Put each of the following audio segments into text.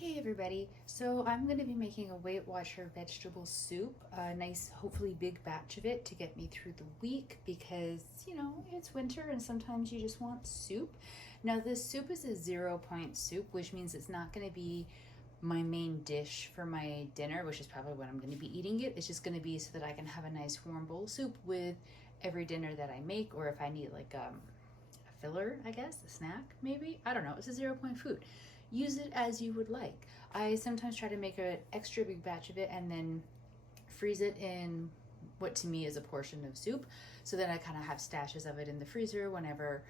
Hey everybody, so I'm going to be making a Weight Watcher vegetable soup, a nice hopefully big batch of it to get me through the week because it's winter and sometimes you just want soup. Now this soup is a 0 point soup, which means it's not going to be my main dish for my dinner, which is probably when I'm going to be eating it. It's just going to be so that I can have a nice warm bowl of soup with every dinner that I make, or if I need like a filler, I guess, a snack maybe. I don't know, it's a 0 point food. Use it as you would like. I sometimes try to make an extra big batch of it and then freeze it in what to me is a portion of soup, so that I kind of have stashes of it in the freezer whenever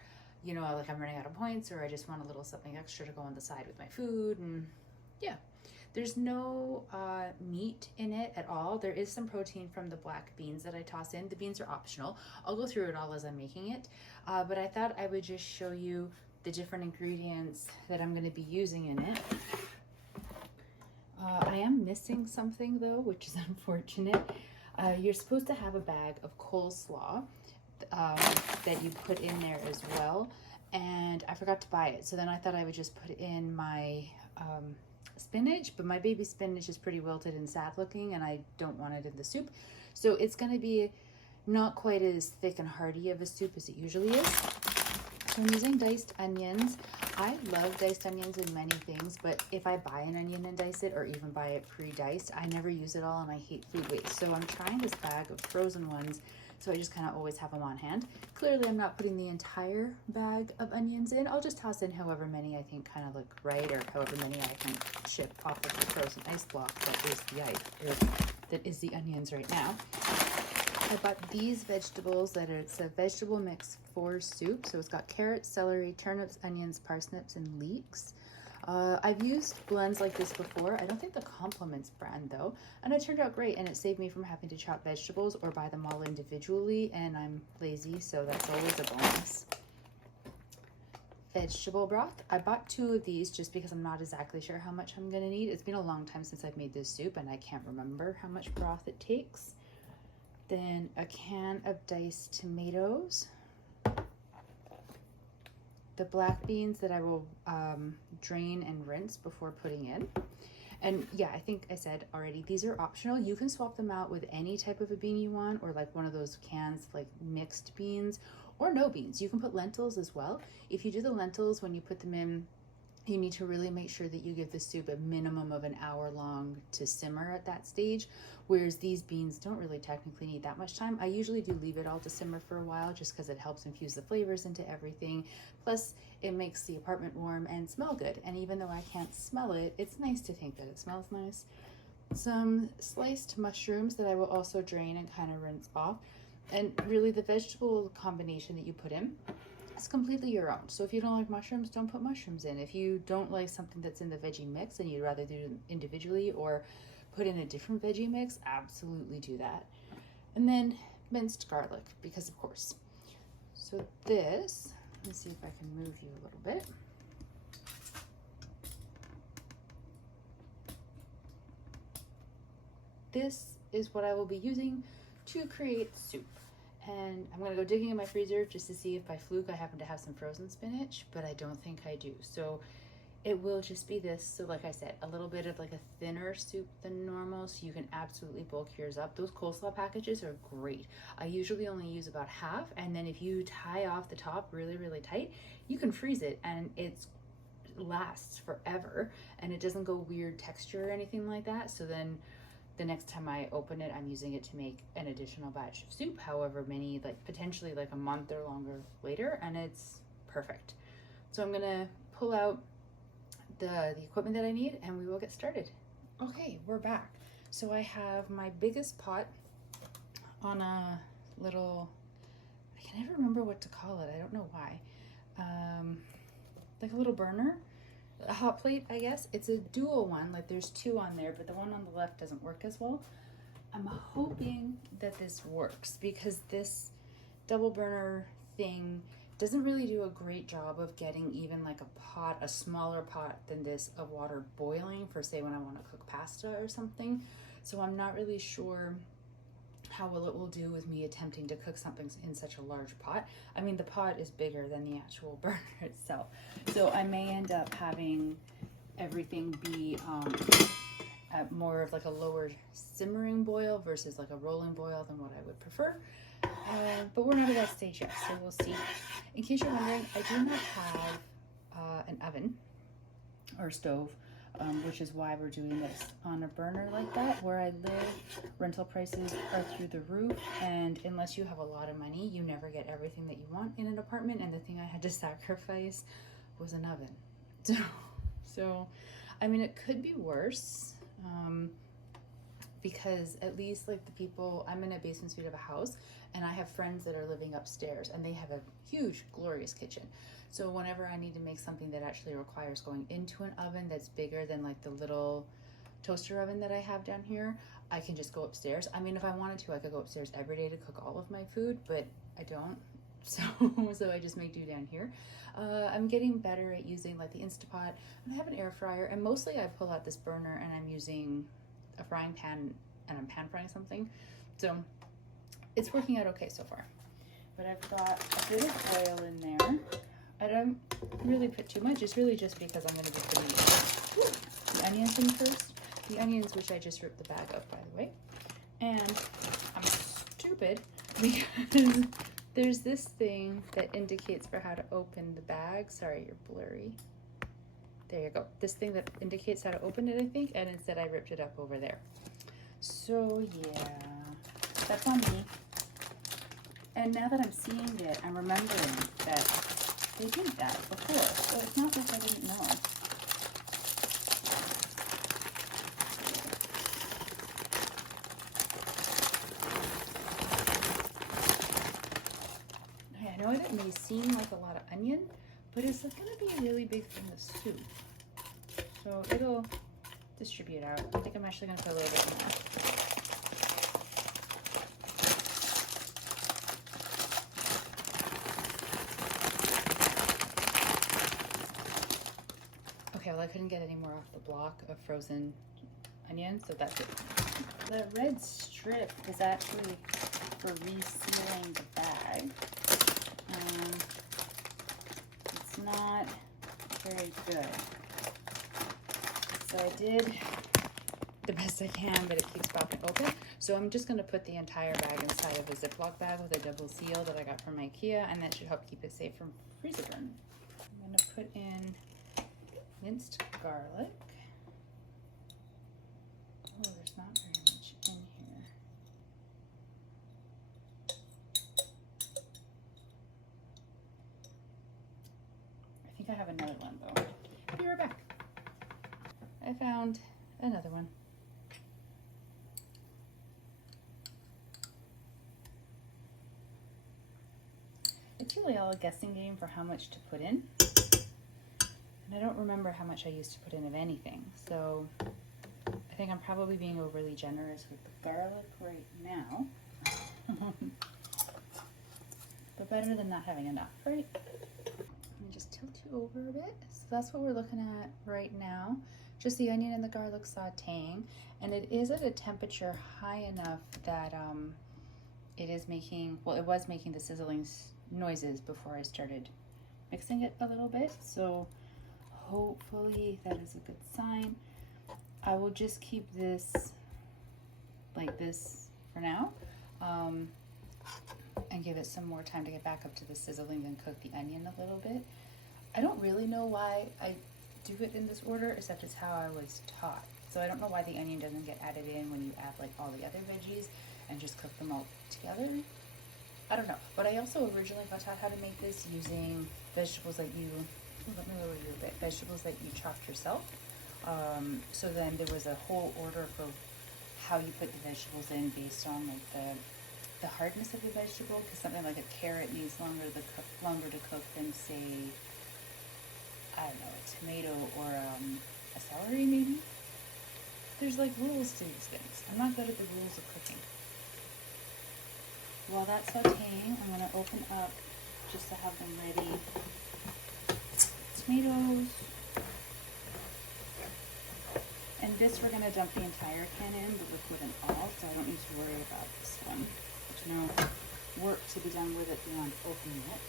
like I'm running out of points, or I just want a little something extra to go on the side with my food. And yeah, there's no meat in it at all. There is some protein from the black beans that I toss in. The beans are optional. I'll go through it all as I'm making it, but I thought I would just show you the different ingredients that I'm going to be using in it. I am missing something though, which is unfortunate. You're supposed to have a bag of coleslaw that you put in there as well, and I forgot to buy it. So then I thought I would just put in my spinach, but my baby spinach is pretty wilted and sad looking and I don't want it in the soup. So it's going to be not quite as thick and hearty of a soup as it usually is. So I'm using diced onions. I love diced onions in many things, but if I buy an onion and dice it, or even buy it pre-diced, I never use it all and I hate food waste. So I'm trying this bag of frozen ones, so I just kind of always have them on hand. Clearly I'm not putting the entire bag of onions in. I'll just toss in however many I think kind of look right, or however many I can ship off of the frozen ice block that is the ice, or that is the onions right now. I bought these vegetables it's a vegetable mix for soup. So it's got carrots, celery, turnips, onions, parsnips, and leeks. I've used blends like this before. I don't think the Compliments brand though, and it turned out great, and it saved me from having to chop vegetables or buy them all individually, and I'm lazy, so that's always a bonus. Vegetable broth. I bought 2 of these just because I'm not exactly sure how much I'm gonna need. It's been a long time since I've made this soup and I can't remember how much broth it takes. Then a can of diced tomatoes, the black beans that I will drain and rinse before putting in. And yeah, I think I said already, these are optional. You can swap them out with any type of a bean you want, or like one of those cans of like mixed beans, or no beans. You can put lentils as well. If you do the lentils, when you put them in, you need to really make sure that you give the soup a minimum of an hour long to simmer at that stage, whereas these beans don't really technically need that much time. I usually do leave it all to simmer for a while just because it helps infuse the flavors into everything. Plus, it makes the apartment warm and smell good. And even though I can't smell it, it's nice to think that it smells nice. Some sliced mushrooms that I will also drain and kind of rinse off. And really the vegetable combination that you put in, it's completely your own. So if you don't like mushrooms, don't put mushrooms in. If you don't like something that's in the veggie mix and you'd rather do it individually or put in a different veggie mix, absolutely do that. And then minced garlic, because of course. So this, let me see if I can move you a little bit. This is what I will be using to create soup. And I'm gonna go digging in my freezer just to see if by fluke I happen to have some frozen spinach, but I don't think I do. So it will just be this. So like I said, a little bit of like a thinner soup than normal, so you can absolutely bulk yours up. Those coleslaw packages are great. I usually only use about half, and then if you tie off the top really, really tight, you can freeze it and it lasts forever and it doesn't go weird texture or anything like that. So then the next time I open it, I'm using it to make an additional batch of soup, however many, like potentially like a month or longer later, and it's perfect. So I'm gonna pull out the equipment that I need and we will get started. Okay, we're back. So I have my biggest pot on a little, I can never remember what to call it, I don't know why, like a little burner. A hot plate, I guess. It's a dual one, like there's 2 on there, but the one on the left doesn't work as well. I'm hoping that this works because this double burner thing doesn't really do a great job of getting even like a smaller pot than this of water boiling for, say, when I want to cook pasta or something. So I'm not really sure how well it will do with me attempting to cook something in such a large pot. I mean, the pot is bigger than the actual burner itself. So I may end up having everything be at more of like a lower simmering boil versus like a rolling boil than what I would prefer. But we're not at that stage yet, so we'll see. In case you're wondering, I do not have an oven or stove, which is why we're doing this on a burner like that. Where I live, rental prices are through the roof, and unless you have a lot of money, you never get everything that you want in an apartment, and the thing I had to sacrifice was an oven. So I mean, it could be worse, because at least like the people, I'm in a basement suite of a house, and I have friends that are living upstairs, and they have a huge, glorious kitchen. So whenever I need to make something that actually requires going into an oven that's bigger than like the little toaster oven that I have down here, I can just go upstairs. I mean, if I wanted to, I could go upstairs every day to cook all of my food, but I don't. So I just make do down here. I'm getting better at using like the Instapot, and I have an air fryer, and mostly I pull out this burner and I'm using a frying pan and I'm pan frying something. So it's working out okay so far. But I've got a bit of oil in there. I don't really put too much. It's really just because I'm going to be putting the onions in first. The onions, which I just ripped the bag up, by the way. And I'm stupid because there's this thing that indicates for how to open the bag. Sorry, you're blurry. There you go. This thing that indicates how to open it, I think, and instead I ripped it up over there. So yeah, that's on me. And now that I'm seeing it, I'm remembering that they did that before, so it's not like I didn't know. Okay, I know it may seem like a lot of onion, but it's going to be a really big thing of soup. So it'll distribute out. I think I'm actually going to put a little bit more. Okay, well I couldn't get any more off the block of frozen onions, so that's it. The red strip is actually for resealing the bag. It's not very good. So I did the best I can, but it keeps popping open. So I'm just going to put the entire bag inside of a Ziploc bag with a double seal that I got from IKEA, and that should help keep it safe from freezer burn. I'm going to put in minced garlic. Oh, there's not very much in here. I think I have another one though. Be right back. I found another one. It's really all a guessing game for how much to put in. And I don't remember how much I used to put in of anything. So I think I'm probably being overly generous with the garlic right now. But better than not having enough, right? Let me just tilt you over a bit. So that's what we're looking at right now. Just the onion and the garlic sauteing. And it is at a temperature high enough that it is making, well, it was making the sizzling noises before I started mixing it a little bit. So hopefully that is a good sign. I will just keep this like this for now, and give it some more time to get back up to the sizzling and cook the onion a little bit. I don't really know why I do it in this order, except it's how I was taught. So I don't know why the onion doesn't get added in when you add like all the other veggies and just cook them all together. I don't know. But I also originally got taught how to make this using vegetables that you, let me lower you a bit, vegetables that you chopped yourself. So then there was a whole order for how you put the vegetables in based on like the hardness of the vegetable, because something like a carrot needs longer to cook than, say, I don't know, a tomato or a celery maybe. There's like rules to these things. I'm not good at the rules of cooking. While that's sauteing, I'm going to open up just to have them ready. Tomatoes. And this we're going to dump the entire can in, the liquid and all, so I don't need to worry about this one. There's no work to be done with it beyond opening it.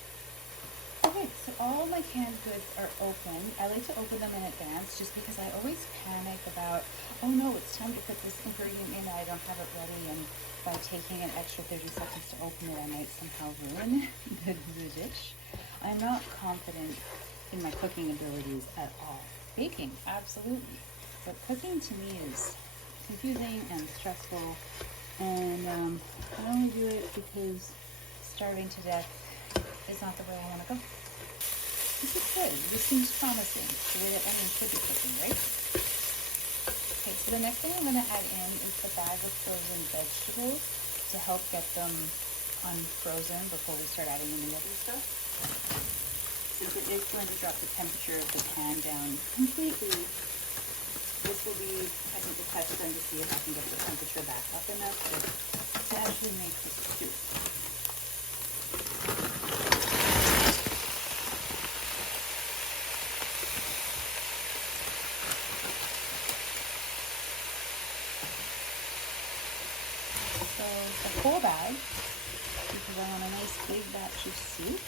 Okay, so all my canned goods are open. I like to open them in advance just because I always panic about, oh no, it's time to put this ingredient in and I don't have it ready, and by taking an extra 30 seconds to open it, I might somehow ruin the dish. I'm not confident in my cooking abilities at all. Baking, absolutely. But cooking to me is confusing and stressful, and I only do it because starving to death is not the way I want to go. This is good. This seems promising. The way that onions should be cooking, right? Okay, so the next thing I'm going to add in is the bag of frozen vegetables to help get them unfrozen before we start adding in the other stuff. Since it is going to drop the temperature of the pan down completely, this will be, I think, the test then to see if I can get the temperature back up enough to actually make this soup. So a whole bag, because I want a nice big batch of soup.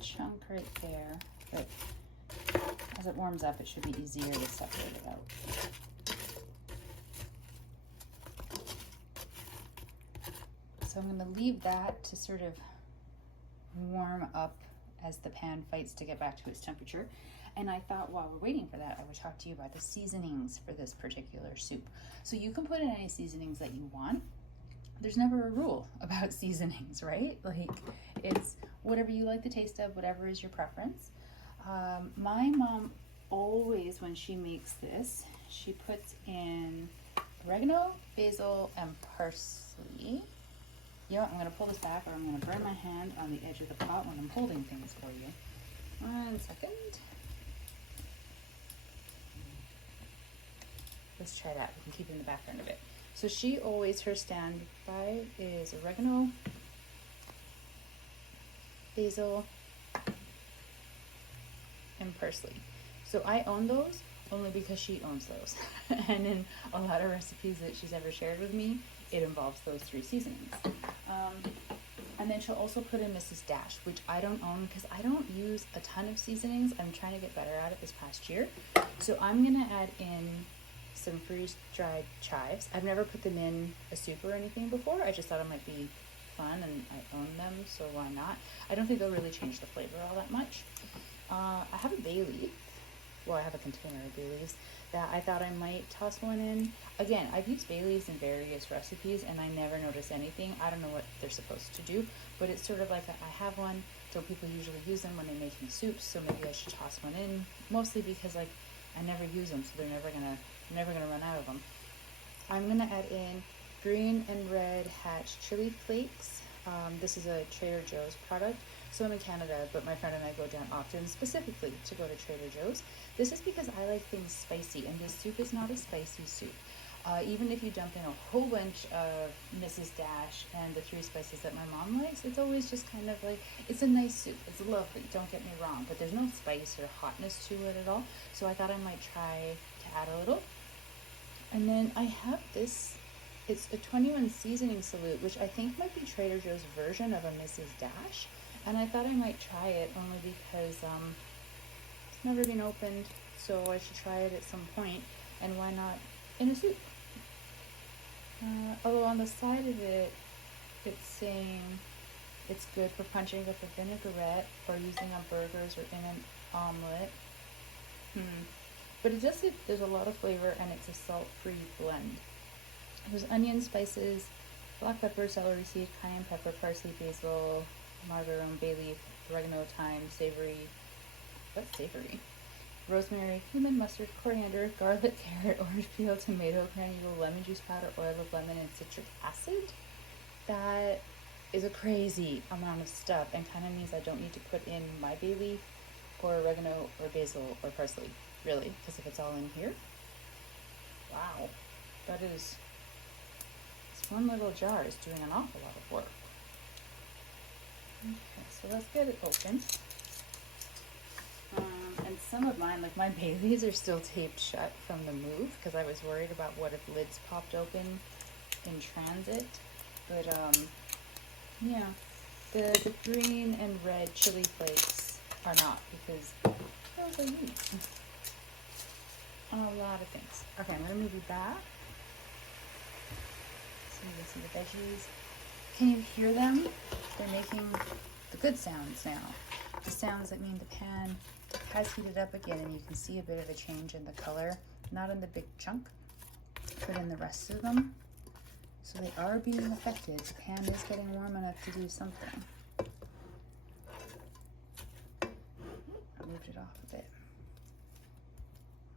Chunk right there, but as it warms up, it should be easier to separate it out. So I'm going to leave that to sort of warm up as the pan fights to get back to its temperature. And I thought while we're waiting for that, I would talk to you about the seasonings for this particular soup. So you can put in any seasonings that you want. There's never a rule about seasonings, right? Like, it's whatever you like the taste of, whatever is your preference. My mom always, when she makes this, she puts in oregano, basil, and parsley. You know what, I'm going to pull this back or I'm going to burn my hand on the edge of the pot when I'm holding things for you. 1 second. Let's try that. We can keep it in the background of it. So she always, her standby is oregano, basil, and parsley. So I own those only because she owns those. And in a lot of recipes that she's ever shared with me, it involves those 3 seasonings. And then she'll also put in Mrs. Dash, which I don't own because I don't use a ton of seasonings. I'm trying to get better at it this past year. So I'm going to add in some freeze-dried chives. I've never put them in a soup or anything before. I just thought it might be fun, and I own them, so why not? I don't think they'll really change the flavor all that much. I have a bay leaf. Well, I have a container of bay leaves that I thought I might toss one in. Again, I've used bay leaves in various recipes and I never notice anything. I don't know what they're supposed to do, but it's sort of like I have one. Don't people usually use them when they're making soups? So maybe I should toss one in, mostly because like I never use them, so they're never gonna run out of them. I'm gonna add in green and red hatch chili flakes. This is a Trader Joe's product. So I'm in Canada, but my friend and I go down often specifically to go to Trader Joe's. This is because I like things spicy, and this soup is not a spicy soup. Even if you dump in a whole bunch of Mrs. Dash and the 3 spices that my mom likes, it's always just kind of like, it's a nice soup. It's lovely, don't get me wrong, but there's no spice or hotness to it at all. So I thought I might try to add a little. And then I have this, it's a 21 seasoning salute, which I think might be Trader Joe's version of a Mrs. Dash. And I thought I might try it only because it's never been opened, so I should try it at some point. And why not in a soup? Although on the side of it, it's saying it's good for punching up a vinaigrette or using on burgers or in an omelet. But it does say there's a lot of flavor and it's a salt-free blend. There's onion, spices, black pepper, celery seed, cayenne pepper, parsley, basil, marjoram, bay leaf, oregano, thyme, savory. What's savory? Rosemary, cumin, mustard, coriander, garlic, carrot, orange peel, tomato, granule, lemon juice powder, oil of lemon, and citric acid. That is a crazy amount of stuff and kind of means I don't need to put in my bay leaf or oregano or basil or parsley, really, because if it's all in here, wow, that is, this one little jar is doing an awful lot of work. Okay, so let's get it open. some of mine, like my Baileys, are still taped shut from the move because I was worried about what if lids popped open in transit. But yeah, the green and red chili flakes are not, because those are used on a lot of things. Okay, I'm gonna move you back so you can see the veggies. Can you hear them? They're making the good sounds now. The sounds that mean the pan has heated up again, and you can see a bit of a change in the color, not in the big chunk, but in the rest of them. So they are being affected. The pan is getting warm enough to do something. I moved it off a bit.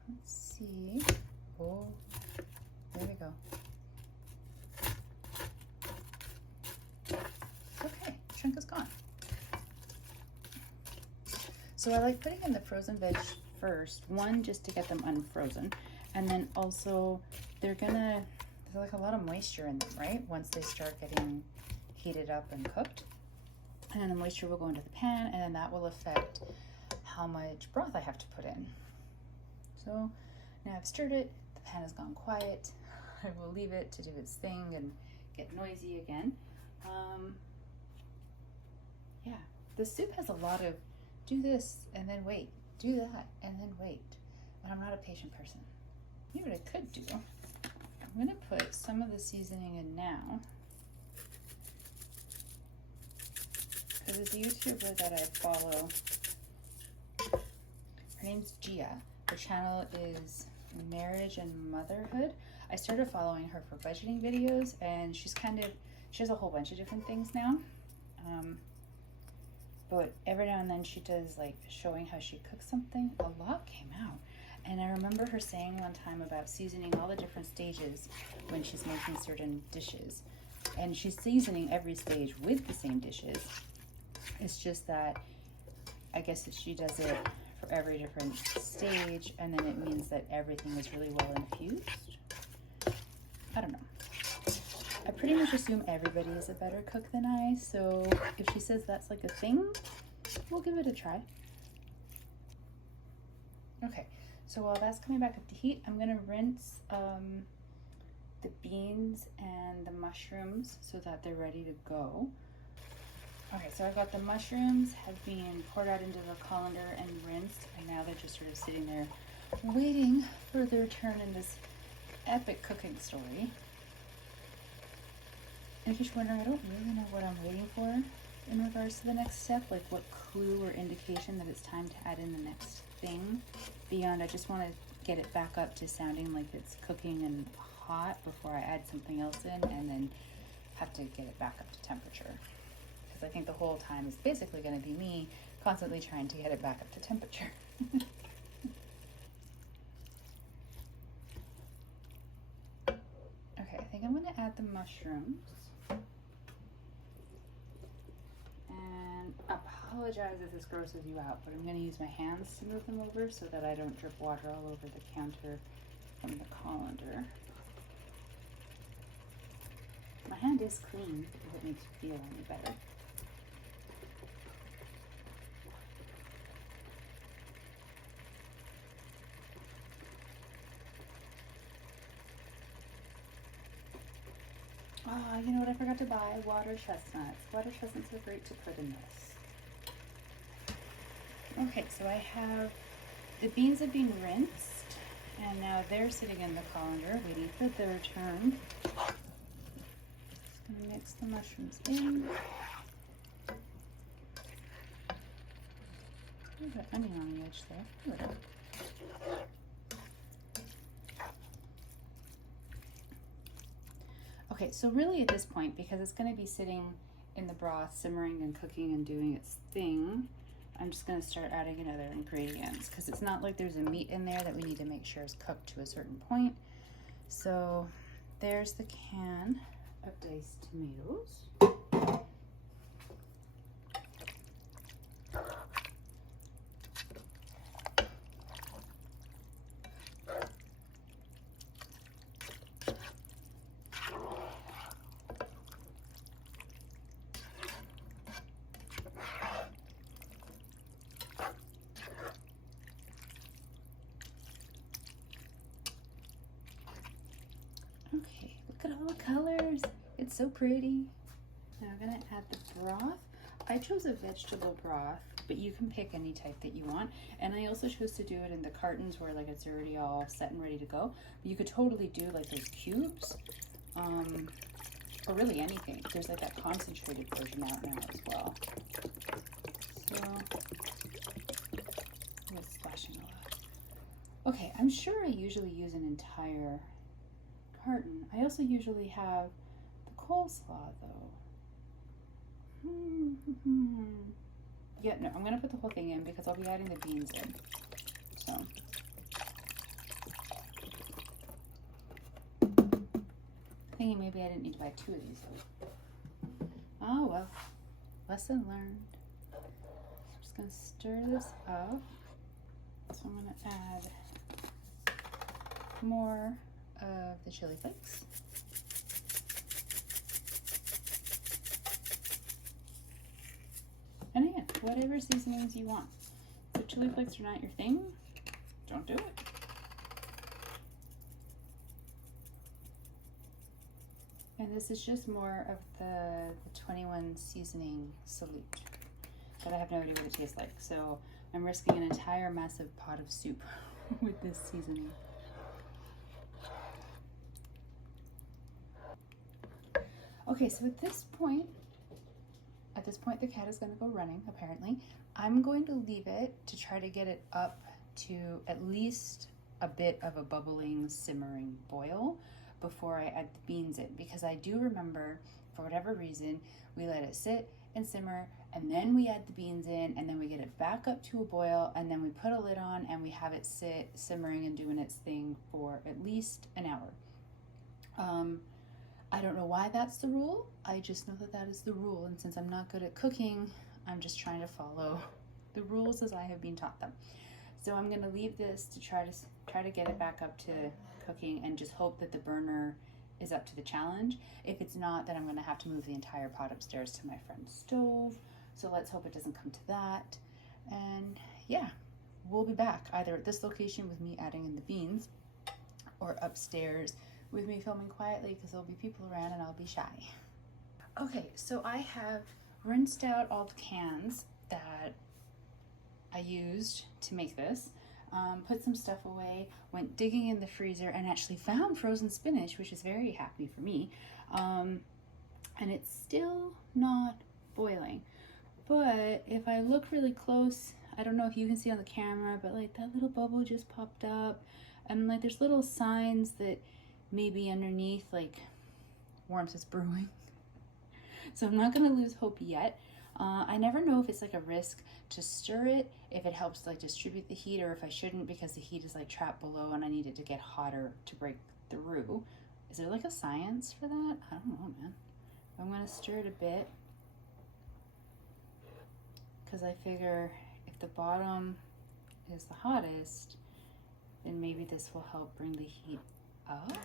Let's see. Oh, there we go. Okay, chunk is gone. So I like putting in the frozen veg first, one, just to get them unfrozen, and then also there's like a lot of moisture in them, right? Once they start getting heated up and cooked, and then the moisture will go into the pan, and then that will affect how much broth I have to put in. So now I've stirred it, the pan has gone quiet. I will leave it to do its thing and get noisy again. Yeah, the soup has a lot of do this and then wait, do that and then wait. And I'm not a patient person. You know what I could do? I'm gonna put some of the seasoning in now, because there's a YouTuber that I follow. Her name's Gia. Her channel is Marriage and Motherhood. I started following her for budgeting videos, and she has a whole bunch of different things now. But every now and then she does like showing how she cooks something. A lot came out. And I remember her saying one time about seasoning all the different stages when she's making certain dishes. And she's seasoning every stage with the same dishes. It's just that I guess that she does it for every different stage, and then it means that everything is really well infused. I don't know. I pretty much assume everybody is a better cook than I, so if she says that's like a thing, we'll give it a try. Okay, so while that's coming back up to heat, I'm gonna rinse the beans and the mushrooms so that they're ready to go. Okay, so I've got the mushrooms have been poured out into the colander and rinsed, and now they're just sort of sitting there waiting for their turn in this epic cooking story. And if you're wondering, I don't really know what I'm waiting for in regards to the next step, like what clue or indication that it's time to add in the next thing. Beyond, I just want to get it back up to sounding like it's cooking and hot before I add something else in, and then have to get it back up to temperature. Because I think the whole time is basically going to be me constantly trying to get it back up to temperature. Okay, I think I'm going to add the mushrooms. And apologize if this grosses you out, but I'm going to use my hands to move them over so that I don't drip water all over the counter from the colander. My hand is clean, if it makes you feel any better. Ah, you know what I forgot to buy? Water chestnuts. Water chestnuts are great to put in this. Okay, so I have, the beans have been rinsed, and now they're sitting in the colander waiting for their turn. Just gonna mix the mushrooms in. There's an onion on the edge there. Ooh. Okay, so really at this point, because it's going to be sitting in the broth, simmering and cooking and doing its thing, I'm just going to start adding in other ingredients, because it's not like there's a meat in there that we need to make sure is cooked to a certain point. So there's the can of diced tomatoes. so pretty. Now I'm gonna add the broth. I chose a vegetable broth, but you can pick any type that you want. And I also chose to do it in the cartons where like it's already all set and ready to go. But you could totally do like those cubes, or really anything. There's like that concentrated version out now as well. So, it's splashing a lot. Okay, I'm sure I usually use an entire carton. I also usually have the coleslaw though. Yeah, no, I'm gonna put the whole thing in because I'll be adding the beans in. So. Thinking maybe I didn't need to buy 2 of these. Oh well, lesson learned. I'm just gonna stir this up. So I'm gonna add more of the chili flakes. And again, whatever seasonings you want. So chili flakes are not your thing, don't do it. And this is just more of the 21 seasoning salute, but I have no idea what it tastes like. So I'm risking an entire massive pot of soup with this seasoning. Okay, so at this point the cat is going to go running, apparently. I'm going to leave it to try to get it up to at least a bit of a bubbling, simmering boil before I add the beans in, because I do remember, for whatever reason, we let it sit and simmer, and then we add the beans in, and then we get it back up to a boil, and then we put a lid on, and we have it sit simmering and doing its thing for at least an hour. I don't know why that's the rule. I just know that that is the rule, and since I'm not good at cooking, I'm just trying to follow the rules as I have been taught them. So I'm going to leave this to try to get it back up to cooking and just hope that the burner is up to the challenge. If it's not, then I'm going to have to move the entire pot upstairs to my friend's stove. So let's hope it doesn't come to that. And yeah, we'll be back either at this location with me adding in the beans or upstairs with me filming quietly because there'll be people around and I'll be shy. Okay, so I have rinsed out all the cans that I used to make this, put some stuff away, went digging in the freezer and actually found frozen spinach, which is very happy for me. And it's still not boiling. But if I look really close, I don't know if you can see on the camera, but like that little bubble just popped up. And like there's little signs that maybe underneath like warmth is brewing. So I'm not gonna lose hope yet. I never know if it's like a risk to stir it, if it helps like distribute the heat, or if I shouldn't because the heat is like trapped below and I need it to get hotter to break through. Is there like a science for that? I don't know, man. I'm gonna stir it a bit because I figure if the bottom is the hottest, then maybe this will help bring the heat up.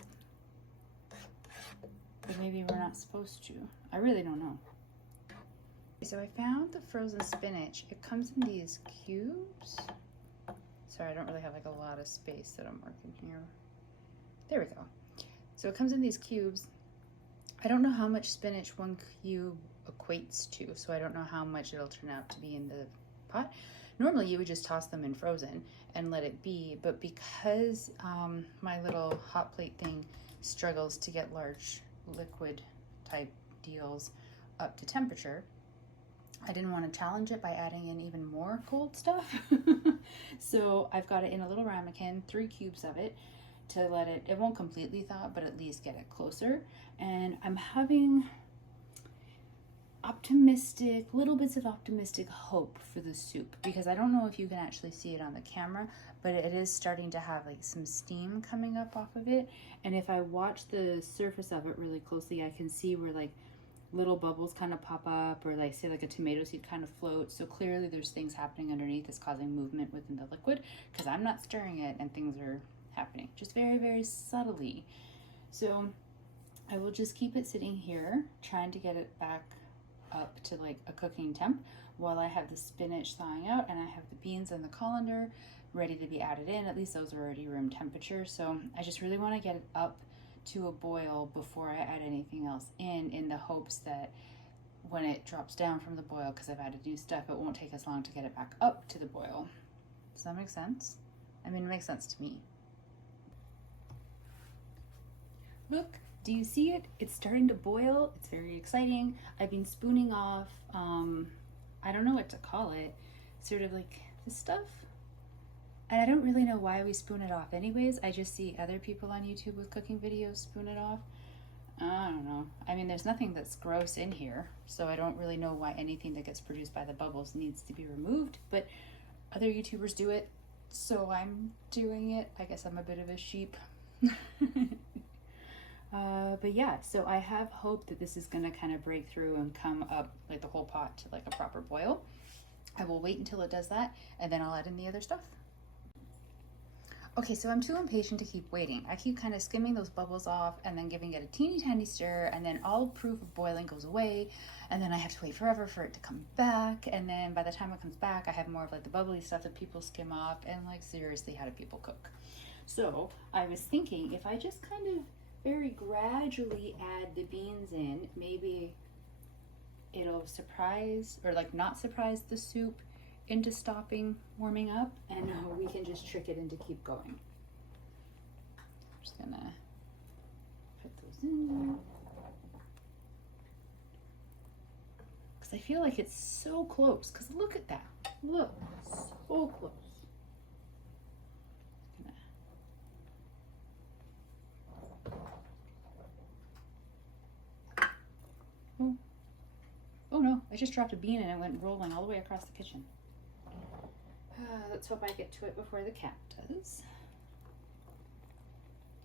But maybe we're not supposed to. I really don't know. So I found the frozen spinach. It comes in these cubes. Sorry, I don't really have like a lot of space that I'm working here. There we go. So it comes in these cubes. I don't know how much spinach 1 cube equates to, so I don't know how much it'll turn out to be in the pot. Normally you would just toss them in frozen and let it be, but because my little hot plate thing struggles to get large liquid type deals up to temperature, I didn't want to challenge it by adding in even more cold stuff. So I've got it in a little ramekin, 3 cubes of it, to let it won't completely thaw, but at least get it closer. And I'm having little bits of optimistic hope for the soup, because I don't know if you can actually see it on the camera, but it is starting to have like some steam coming up off of it. And if I watch the surface of it really closely, I can see where like little bubbles kind of pop up, or like say like a tomato seed kind of floats. So clearly there's things happening underneath that's causing movement within the liquid, because I'm not stirring it and things are happening just very, very subtly. So I will just keep it sitting here, trying to get it back up to like a cooking temp while I have the spinach thawing out and I have the beans and the colander ready to be added in. At least those are already room temperature. So I just really want to get it up to a boil before I add anything else in the hopes that when it drops down from the boil, because I've added new stuff, it won't take as long to get it back up to the boil. Does that make sense? I mean, it makes sense to me. Look, do you see it? It's starting to boil. It's very exciting. I've been spooning off, I don't know what to call it, sort of like this stuff. And I don't really know why we spoon it off anyways. I just see other people on YouTube with cooking videos spoon it off. I don't know. I mean, there's nothing that's gross in here, so I don't really know why anything that gets produced by the bubbles needs to be removed, but other YouTubers do it, so I'm doing it. I guess I'm a bit of a sheep. But yeah, so I have hope that this is gonna kind of break through and come up like the whole pot to like a proper boil. I will wait until it does that, and then I'll add in the other stuff. Okay, so I'm too impatient to keep waiting. I keep kind of skimming those bubbles off and then giving it a teeny tiny stir, and then all proof of boiling goes away, and then I have to wait forever for it to come back, and then by the time it comes back, I have more of like the bubbly stuff that people skim off, and like seriously, how do people cook? So I was thinking if I just kind of very gradually add the beans in, maybe it'll surprise or like not surprise the soup into stopping warming up, and we can just trick it into keep going. I'm just gonna put those in because I feel like it's so close, because look at that, look, so close. Oh no, I just dropped a bean and it went rolling all the way across the kitchen. Let's hope I get to it before the cat does.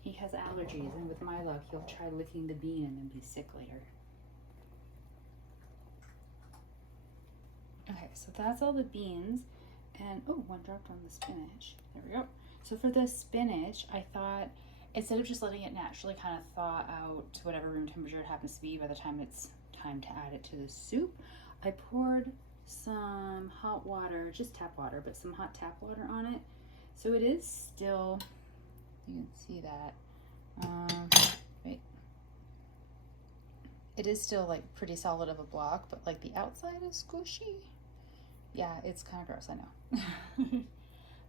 He has allergies, and with my luck, he'll try licking the bean and then be sick later. Okay, so that's all the beans. And oh, one dropped on the spinach. There we go. So for the spinach, I thought instead of just letting it naturally kind of thaw out to whatever room temperature it happens to be by the time it's time to add it to the soup, I poured some hot water, just tap water, but some hot tap water on it. So it is still, you can see that, wait. It is still like pretty solid of a block, but like the outside is squishy. Yeah, it's kind of gross, I know.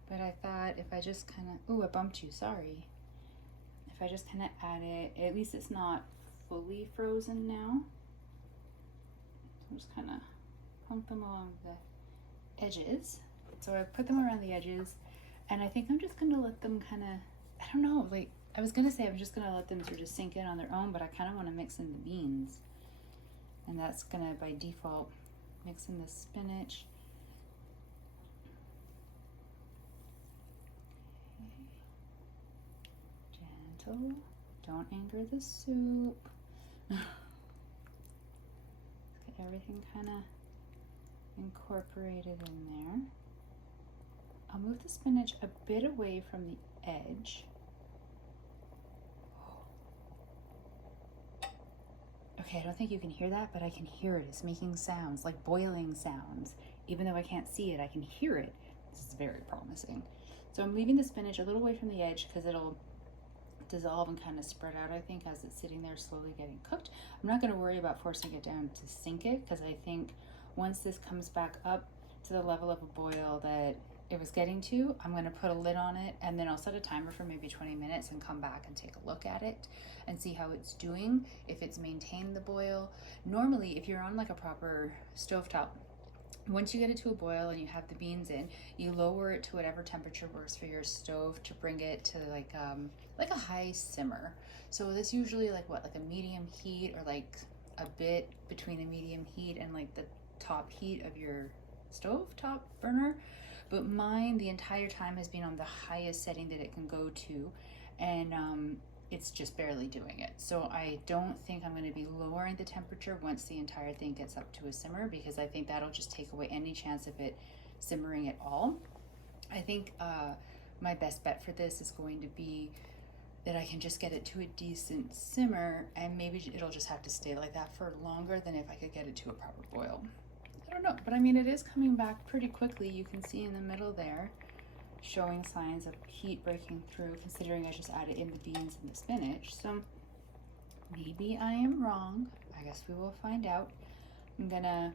But I thought if I just kind of, ooh, I bumped you, sorry. If I just kind of add it, at least it's not fully frozen now. So just kind of pump them along the edges. So I put them around the edges, and I think I'm just gonna let them kind of, I don't know, like I was gonna say I'm just gonna let them sort of sink in on their own, but I kind of want to mix in the beans, and that's gonna by default mix in the spinach. Okay. Gentle, don't anger the soup. Let's get everything kind of incorporated in there. I'll move the spinach a bit away from the edge. Okay, I don't think you can hear that, but I can hear it. It's making sounds, like boiling sounds. Even though I can't see it, I can hear it. This is very promising. So I'm leaving the spinach a little away from the edge because it'll dissolve and kind of spread out, I think, as it's sitting there slowly getting cooked. I'm not going to worry about forcing it down to sink it, because I think once this comes back up to the level of a boil that it was getting to, I'm going to put a lid on it, and then I'll set a timer for maybe 20 minutes and come back and take a look at it and see how it's doing, if it's maintained the boil. Normally, if you're on like a proper stovetop, once you get it to a boil and you have the beans in, you lower it to whatever temperature works for your stove to bring it to like a high simmer. So this usually like what, like a medium heat, or like a bit between a medium heat and like the top heat of your stove top burner. But mine the entire time has been on the highest setting that it can go to, and it's just barely doing it. So I don't think I'm going to be lowering the temperature once the entire thing gets up to a simmer, because I think that'll just take away any chance of it simmering at all. I think my best bet for this is going to be that I can just get it to a decent simmer, and maybe it'll just have to stay like that for longer than if I could get it to a proper boil. I don't know, but I mean, it is coming back pretty quickly. You can see in the middle there, showing signs of heat breaking through, considering I just added in the beans and the spinach. So Maybe I am wrong. I guess we will find out. I'm gonna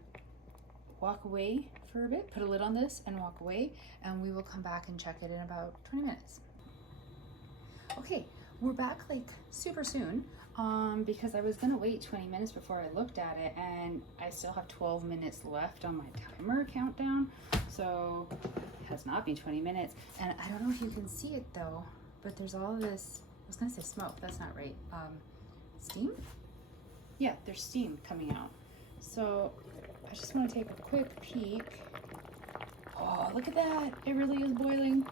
walk away for a bit, put a lid on this and walk away, and we will come back and check it in about 20 minutes. Okay, we're back like super soon because I was gonna wait 20 minutes before I looked at it, and I still have 12 minutes left on my timer countdown, so it has not been 20 minutes. And I don't know if you can see it though, but there's all this, I was gonna say smoke, that's not right. Steam? Yeah, there's steam coming out. So I just want to take a quick peek. Oh, look at that. It really is boiling.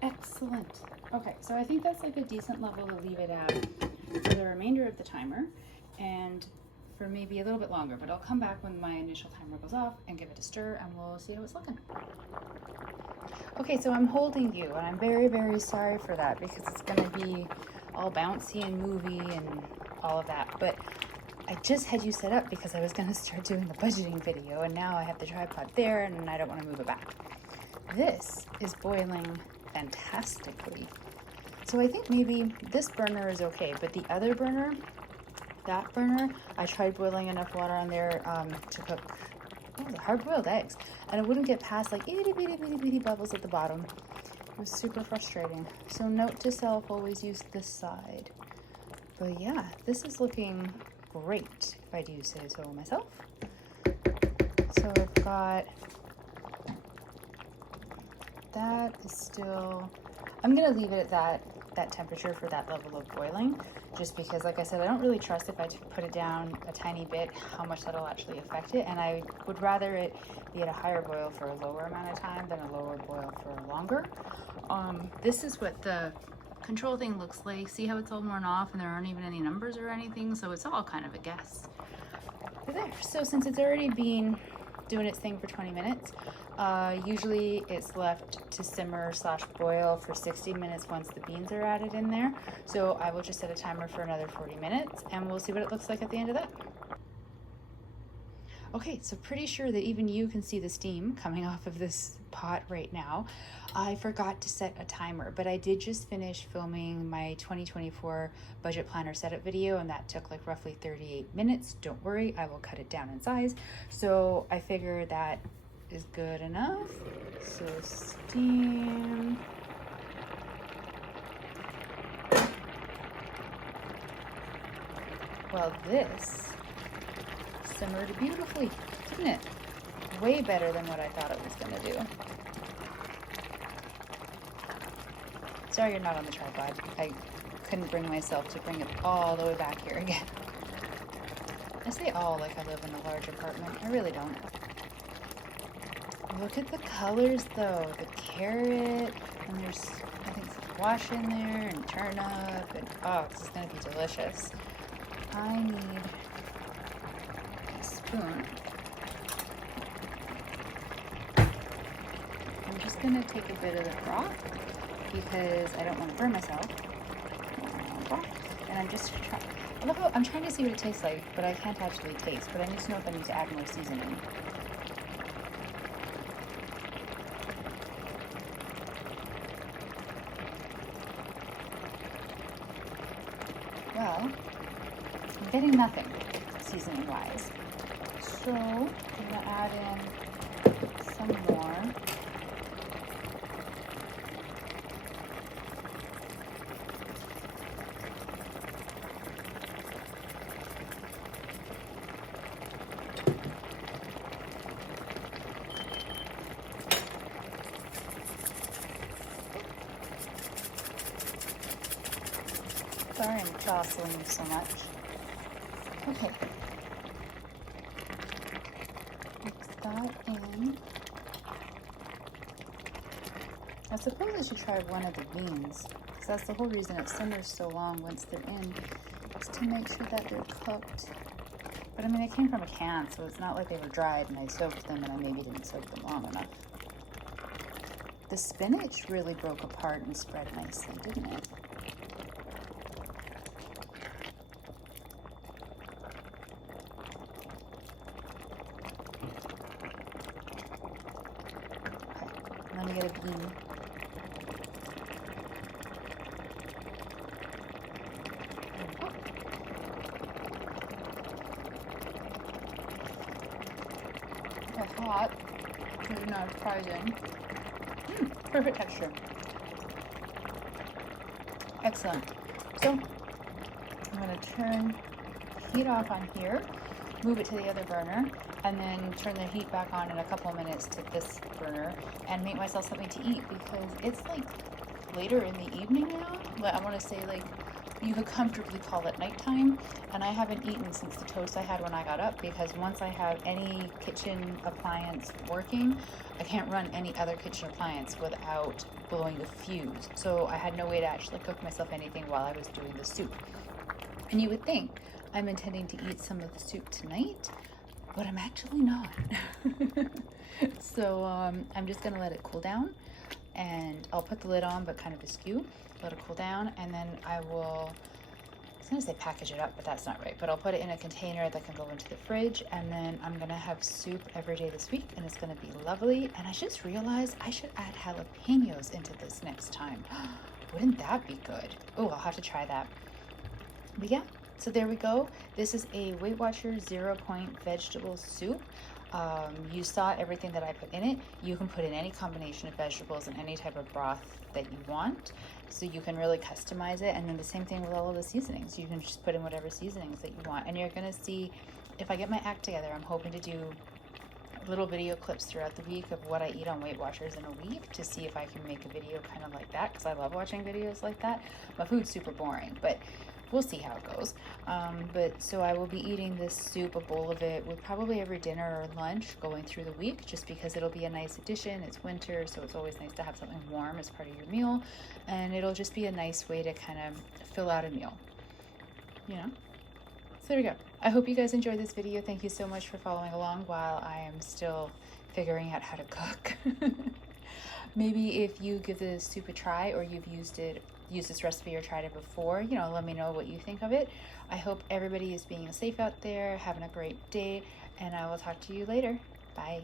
Excellent. Okay, so I think that's like a decent level to leave it at for the remainder of the timer and for maybe a little bit longer, but I'll come back when my initial timer goes off and give it a stir and we'll see how it's looking. Okay, so I'm holding you and I'm very, very sorry for that because it's gonna be all bouncy and movie and all of that, but I just had you set up because I was gonna start doing the budgeting video, and now I have the tripod there and I don't wanna move it back. This is boiling fantastically. So I think maybe this burner is okay, but the other burner, that burner, I tried boiling enough water on there to cook hard-boiled eggs, and it wouldn't get past like itty bitty bubbles at the bottom. It was super frustrating. So note to self, always use this side. But yeah, this is looking great, if I do say so myself. So I've got, that is still, I'm gonna leave it at that temperature for that level of boiling, just because, like I said, I don't really trust if I put it down a tiny bit how much that'll actually affect it, and I would rather it be at a higher boil for a lower amount of time than a lower boil for longer. This is what the control thing looks like. See how it's all worn off and there aren't even any numbers or anything, so it's all kind of a guess. But there, so since it's already been doing its thing for 20 minutes, usually it's left to simmer / boil for 60 minutes once the beans are added in there. So I will just set a timer for another 40 minutes and we'll see what it looks like at the end of that. Okay, so pretty sure that even you can see the steam coming off of this pot right now. I forgot to set a timer, but I did just finish filming my 2024 budget planner setup video, and that took like roughly 38 minutes. Don't worry, I will cut it down in size. So I figure that is good enough. So steam. Well, this simmered beautifully, didn't it? Way better than what I thought it was gonna do. Sorry you're not on the tripod. I couldn't bring myself to bring it all the way back here again. I say all like I live in a large apartment. I really don't. Look at the colors though. The carrot, and there's, I think, squash in there, and turnip, and oh, this is gonna be delicious. I need a spoon. I'm just gonna take a bit of the broth because I don't want to burn myself. And I'm just trying, I'm trying to see what it tastes like, but I can't actually taste, but I need to know if I need to add more seasoning. Well, I'm getting nothing seasoning wise. So I'm gonna add in some more. Sorry I'm jostling you so much. Okay. Mix that in. I suppose I should try one of the beans, because that's the whole reason it simmers so long once they're in, is to make sure that they're cooked. But I mean, it came from a can, so it's not like they were dried and I soaked them and I maybe didn't soak them long enough. The spinach really broke apart and spread nicely, didn't it? I'm gonna get a bean. hot, which is not surprising. Perfect texture. Excellent. So I'm going to turn the heat off on here, move it to the other burner, and then turn the heat back on in a couple minutes to this burner and make myself something to eat, because it's like later in the evening now. But I want to say, like, you could comfortably call it nighttime, and I haven't eaten since the toast I had when I got up, because once I have any kitchen appliance working, I can't run any other kitchen appliance without blowing a fuse. So I had no way to actually cook myself anything while I was doing the soup. And you would think I'm intending to eat some of the soup tonight, but I'm actually not. So I'm just gonna let it cool down, and I'll put the lid on, but kind of askew, let it cool down, and then I was gonna say package it up, but that's not right. But I'll put it in a container that can go into the fridge, and then I'm gonna have soup every day this week, and it's gonna be lovely. And I just realized I should add jalapenos into this next time. Wouldn't that be good? Oh, I'll have to try that. But yeah, so there we go. This is a Weight Watchers 0 Point vegetable soup. You saw everything that I put in it. You can put in any combination of vegetables and any type of broth that you want, so you can really customize it. And then the same thing with all of the seasonings. You can just put in whatever seasonings that you want, and you're gonna see, if I get my act together, I'm hoping to do little video clips throughout the week of what I eat on Weight Watchers in a week, to see if I can make a video kind of like that, because I love watching videos like that. My food's super boring, but we'll see how it goes. But so I will be eating this soup, a bowl of it, with probably every dinner or lunch going through the week, just because it'll be a nice addition. It's winter, so it's always nice to have something warm as part of your meal, and it'll just be a nice way to kind of fill out a meal, you know? So there we go. I hope you guys enjoyed this video. Thank you so much for following along while I am still figuring out how to cook. Maybe if you give this soup a try, or you've used this recipe or tried it before, you know, let me know what you think of it. I hope everybody is being safe out there, having a great day, and I will talk to you later. Bye.